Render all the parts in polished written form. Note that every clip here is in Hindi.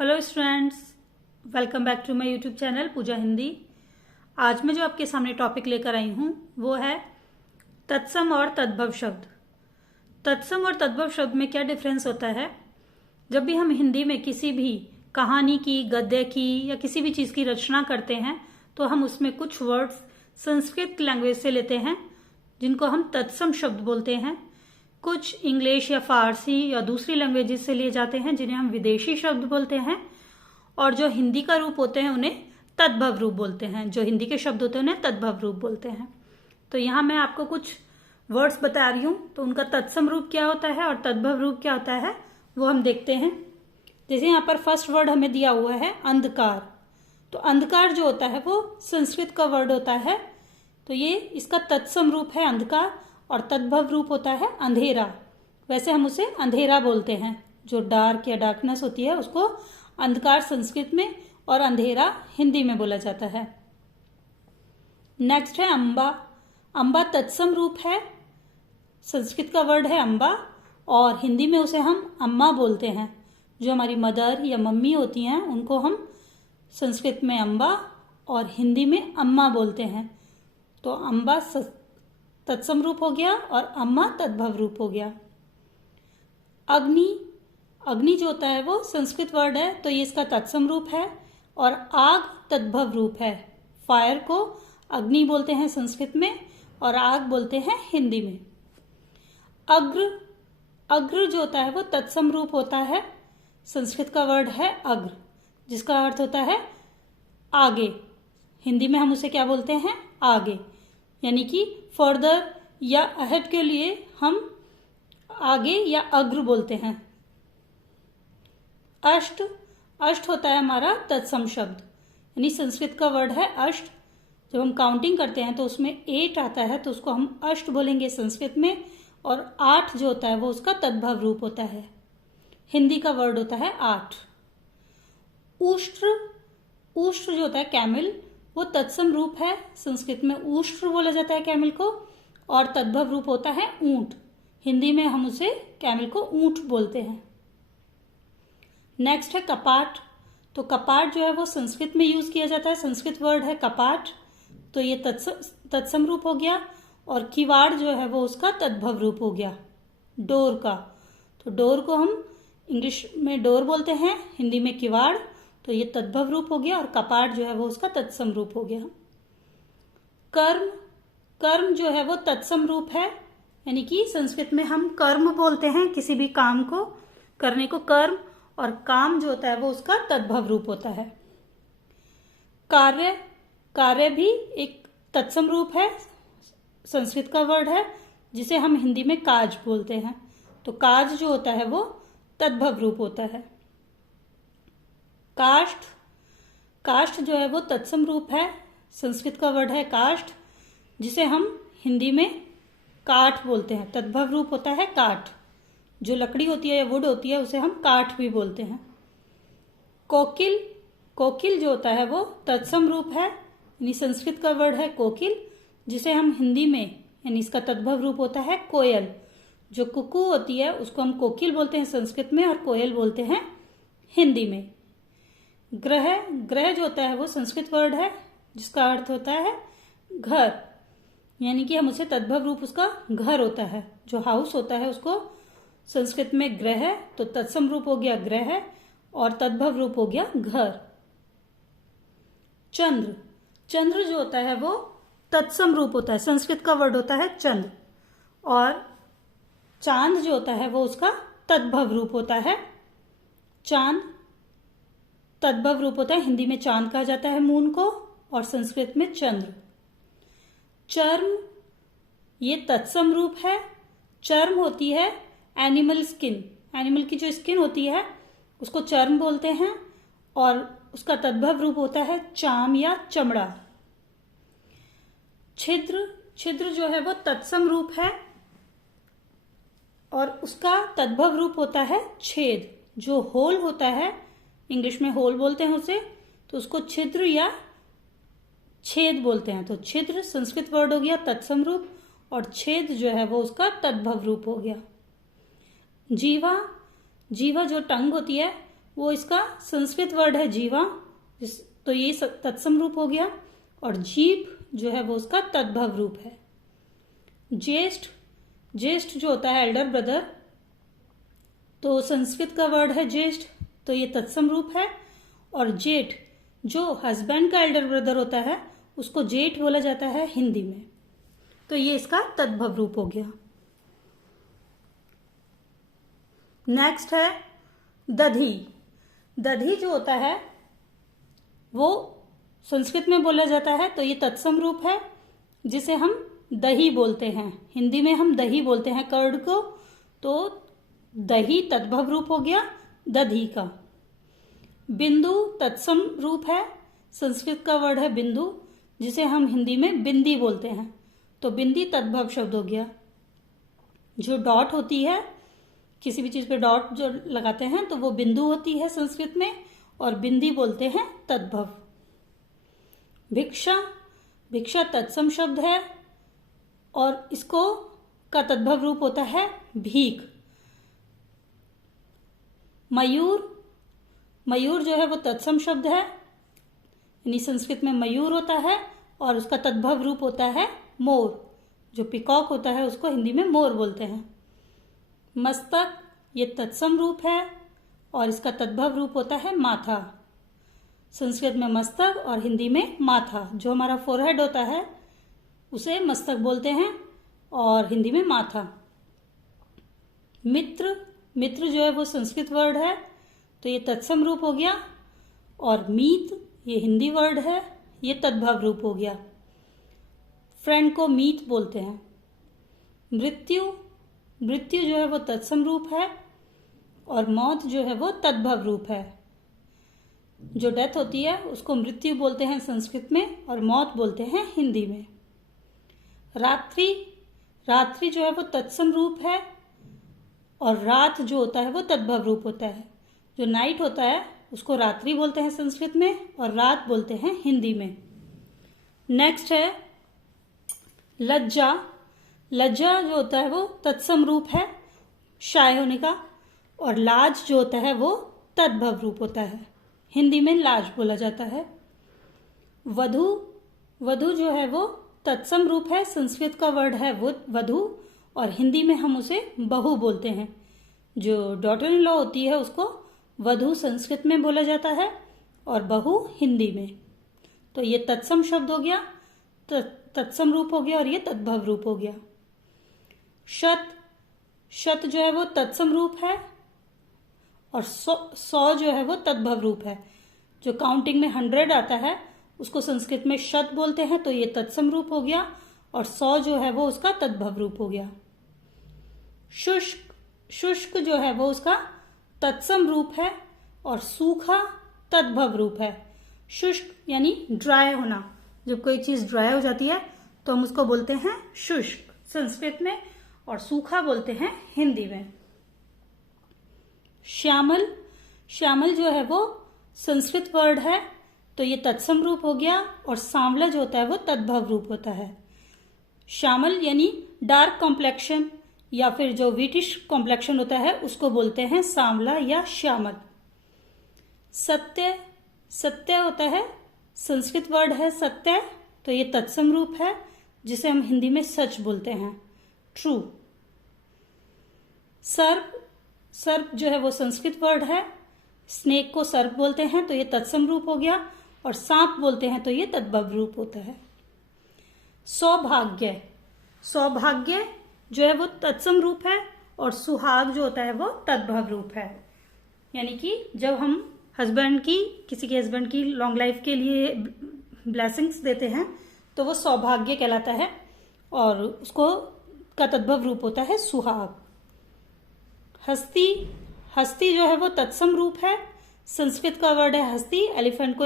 Hello students, welcome back to my YouTube channel Pooja Hindi. आज मैं जो आपके सामने टॉपिक लेकर आई हूँ वो है तत्सम और तद्भव शब्द। तत्सम और तद्भव शब्द में क्या डिफरेंस होता है? जब भी हम हिंदी में किसी भी कहानी की, गद्य की या किसी भी चीज़ की रचना करते हैं तो हम उसमें कुछ वर्ड्स संस्कृत लैंग्वेज से लेते हैं जिनको हम तत्सम शब्द बोलते हैं। कुछ इंग्लिश या फारसी या दूसरी लैंग्वेजेस से लिए जाते हैं जिन्हें हम विदेशी शब्द बोलते हैं, और जो हिंदी का रूप होते हैं उन्हें तद्भव रूप बोलते हैं। जो हिंदी के शब्द होते हैं उन्हें तद्भव रूप बोलते हैं। तो यहाँ मैं आपको कुछ वर्ड्स बता रही हूँ, तो उनका तत्सम रूप क्या होता है और तद्भव रूप क्या होता है वो हम देखते हैं। जैसे यहाँ पर फर्स्ट वर्ड हमें दिया हुआ है अंधकार। तो अंधकार जो होता है वो संस्कृत का वर्ड होता है, तो ये इसका तत्सम रूप है अंधकार, और तद्भव रूप होता है अंधेरा। वैसे हम उसे अंधेरा बोलते हैं, जो डार्क या डार्कनेस होती है उसको अंधकार संस्कृत में और अंधेरा हिंदी में बोला जाता है। नेक्स्ट है अम्बा। अम्बा तत्सम रूप है, संस्कृत का वर्ड है अम्बा, और हिंदी में उसे हम अम्मा बोलते हैं। जो हमारी मदर या मम्मी होती हैं उनको हम संस्कृत में अम्बा और हिंदी में अम्मा बोलते हैं। तो अम्बा तत्सम रूप हो गया और अम्मा तद्भव रूप हो गया। अग्नि। अग्नि जो होता है वो संस्कृत वर्ड है, तो ये इसका तत्सम रूप है, और आग तद्भव रूप है। फायर को अग्नि बोलते हैं संस्कृत में और आग बोलते हैं हिंदी में। अग्र। अग्र जो होता है वो तत्सम रूप होता है, संस्कृत का वर्ड है अग्र, जिसका अर्थ होता है आगे। हिंदी में हम उसे क्या बोलते हैं? आगे, यानी कि फर्दर या अहेड के लिए हम आगे या अग्र बोलते हैं। अष्ट। अष्ट होता है हमारा तत्सम शब्द, यानी संस्कृत का वर्ड है अष्ट। जब हम काउंटिंग करते हैं तो उसमें 8 आता है, तो उसको हम अष्ट बोलेंगे संस्कृत में, और 8 जो होता है वो उसका तद्भव रूप होता है। हिंदी का वर्ड होता है 8। उष्ट्र। उष्ट्र जो होता है कैमल, वो तत्सम रूप है, संस्कृत में उष्ट्र बोला जाता है कैमल को, और तद्भव रूप होता है ऊंट। हिंदी में हम उसे कैमल को ऊंट बोलते हैं। नेक्स्ट है कपाट। तो कपाट जो है वो संस्कृत में यूज किया जाता है, संस्कृत वर्ड है कपाट, तो ये तत्सम रूप हो गया। और किवाड़ जो है वो उसका तद्भव रूप हो गया, डोर का। तो डोर को हम इंग्लिश में डोर बोलते हैं, हिंदी में किवाड़, तो ये तद्भव रूप हो गया, और कपाट जो है वो उसका तत्सम रूप हो गया। कर्म। कर्म जो है वो तत्सम रूप है, यानी कि संस्कृत में हम कर्म बोलते हैं किसी भी काम को करने को कर्म, और काम जो होता है वो उसका तद्भव रूप होता है। कार्य। कार्य भी एक तत्सम रूप है, संस्कृत का वर्ड है, जिसे हम हिंदी में काज बोलते हैं। तो काज जो होता है वो तद्भव रूप होता है। काष्ठ। काष्ठ जो है वो तत्सम रूप है, संस्कृत का वर्ड है काष्ठ, जिसे हम हिंदी में काठ बोलते हैं। तद्भव रूप होता है काठ। जो लकड़ी होती है या वुड होती है उसे हम काठ भी बोलते हैं। कोकिल। कोकिल जो होता है वो तत्सम रूप है, यानी संस्कृत का वर्ड है कोकिल, जिसे हम हिंदी में, यानी इसका तद्भव रूप होता है कोयल। जो कुकू होती है उसको हम कोकिल बोलते हैं संस्कृत में, और कोयल बोलते हैं हिंदी में। ग्रह। ग्रह जो होता है वो संस्कृत वर्ड है, जिसका अर्थ होता है घर, यानी कि हम उसे तद्भव रूप उसका घर होता है। जो हाउस होता है उसको संस्कृत में ग्रह, तो तत्सम रूप हो गया ग्रह, और तद्भव रूप हो गया घर। चंद्र। चंद्र जो होता है वो तत्सम रूप होता है, संस्कृत का वर्ड होता है चंद्र, और चांद जो होता है वो उसका तद्भव रूप होता है। चांद तद्भव रूप होता है, हिंदी में चांद कहा जाता है मून को, और संस्कृत में चंद्र। चर्म। ये तत्सम रूप है। चर्म होती है एनिमल स्किन, एनिमल की जो स्किन होती है उसको चर्म बोलते हैं, और उसका तद्भव रूप होता है चाम या चमड़ा। छिद्र। छिद्र जो है वो तत्सम रूप है, और उसका तद्भव रूप होता है छेद। जो होल होता है, इंग्लिश में होल बोलते हैं उसे, तो उसको छिद्र या छेद बोलते हैं। तो छिद्र संस्कृत वर्ड हो गया तत्सम रूप, और छेद जो है वो उसका तद्भव रूप हो गया। जीवा। जीवा जो टंग होती है वो इसका संस्कृत वर्ड है जीवा, तो ये तत्सम रूप हो गया। और जीभ जो है वो उसका तद्भव रूप है। ज्येष्ठ, ज्येष्ठ जो होता है एल्डर ब्रदर, तो संस्कृत का वर्ड है ज्येष्ठ, तो ये तत्सम रूप है। और जेठ, जो हस्बैंड का एल्डर ब्रदर होता है उसको जेठ बोला जाता है हिंदी में, तो ये इसका तद्भव रूप हो गया। नेक्स्ट है दधी। दधी जो होता है वो संस्कृत में बोला जाता है, तो ये तत्सम रूप है, जिसे हम दही बोलते हैं। हिंदी में हम दही बोलते हैं कर्ड को, तो दही तद्भव रूप हो गया दधी का। बिंदु तत्सम रूप है, संस्कृत का वर्ड है बिंदु, जिसे हम हिंदी में बिंदी बोलते हैं, तो बिंदी तद्भव शब्द हो गया। जो डॉट होती है, किसी भी चीज पे डॉट जो लगाते हैं तो वो बिंदु होती है संस्कृत में, और बिंदी बोलते हैं तद्भव। भिक्षा, भिक्षा तत्सम शब्द है और इसको का तद्भव रूप होता है भीख। मयूर, मयूर जो है वो तत्सम शब्द है, यानी संस्कृत में मयूर होता है और उसका तद्भव रूप होता है मोर। जो पिकॉक होता है उसको हिंदी में मोर बोलते हैं। मस्तक, ये तत्सम रूप है और इसका तद्भव रूप होता है माथा। संस्कृत में मस्तक और हिंदी में माथा। जो हमारा फोरहेड होता है उसे मस्तक बोलते हैं और हिंदी में माथा। मित्र, मित्र जो है वो संस्कृत वर्ड है, तो ये तत्सम रूप हो गया। और मीत, ये हिंदी वर्ड है, ये तद्भव रूप हो गया। फ्रेंड को मीत बोलते हैं। मृत्यु, मृत्यु जो है वो तत्सम रूप है और मौत जो है वो तद्भव रूप है। जो डेथ होती है उसको मृत्यु बोलते हैं संस्कृत में और मौत बोलते हैं हिंदी में। रात्रि, रात्रि जो है वो तत्सम रूप है और रात जो होता है वो तद्भव रूप होता है। जो नाइट होता है उसको रात्रि बोलते हैं संस्कृत में और रात बोलते हैं हिंदी में। नेक्स्ट है लज्जा। लज्जा जो होता है वो तत्सम रूप है शाय होने का, और लाज जो होता है वो तद्भव रूप होता है, हिंदी में लाज बोला जाता है। वधू, वधू जो है वो तत्सम रूप है, संस्कृत का वर्ड है वो वधू और हिंदी में हम उसे बहू बोलते हैं। जो डॉटर इन लॉ होती है उसको वधू संस्कृत में बोला जाता है और बहू हिंदी में, तो ये तत्सम शब्द हो गया, तत्सम रूप हो गया और ये तद्भव रूप हो गया। शत, शत जो है वो तत्सम रूप है और सौ जो है वो तद्भव रूप है। जो काउंटिंग में 100 आता है उसको संस्कृत में शत बोलते हैं, तो ये तत्सम रूप हो गया और 100 जो है वो उसका तद्भव रूप हो गया। शुष्क, शुष्क जो है वो उसका तत्सम रूप है और सूखा तद्भव रूप है। शुष्क यानी ड्राई होना, जब कोई चीज ड्राई हो जाती है तो हम उसको बोलते हैं शुष्क संस्कृत में, और सूखा बोलते हैं हिंदी में। श्यामल, श्यामल जो है वो संस्कृत वर्ड है, तो ये तत्सम रूप हो गया और सांवला जो होता है वो तद्भव रूप होता है। श्यामल यानी डार्क कॉम्प्लेक्शन या फिर जो व्हीटिश कॉम्प्लेक्शन होता है उसको बोलते हैं सांवला या श्यामल। सत्य, सत्य होता है, संस्कृत वर्ड है सत्य, तो ये तत्सम रूप है जिसे हम हिंदी में सच बोलते हैं, ट्रू। सर्प, सर्प जो है वो संस्कृत वर्ड है, स्नेक को सर्प बोलते हैं तो ये तत्सम रूप हो गया, और सांप बोलते हैं तो ये तद्भव रूप होता है। सौभाग्य, सौभाग्य जो है वो तत्सम रूप है और सुहाग जो होता है वो तद्भव रूप है। यानी कि जब हम हस्बैंड की, किसी के हस्बैंड की लॉन्ग लाइफ के लिए ब्लेसिंग्स देते हैं तो वो सौभाग्य कहलाता है और उसको का तद्भव रूप होता है सुहाग। हस्ती, हस्ती जो है वो तत्सम रूप है, संस्कृत का वर्ड है हस्ती, एलिफेंट को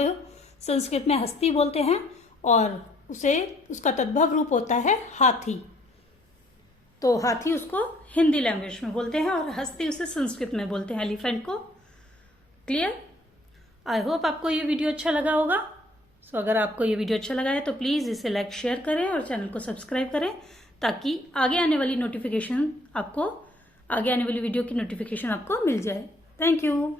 संस्कृत में हस्ती बोलते हैं और उसे उसका तद्भव रूप होता है हाथी, तो हाथी उसको हिंदी लैंग्वेज में बोलते हैं और हस्ती उसे संस्कृत में बोलते हैं एलिफेंट को। क्लियर? आई होप आपको ये वीडियो अच्छा लगा होगा। सो अगर आपको ये वीडियो अच्छा लगा है तो प्लीज इसे लाइक शेयर करें और चैनल को सब्सक्राइब करें ताकि आगे आने वाली वीडियो की नोटिफिकेशन आपको मिल जाए। Thank you.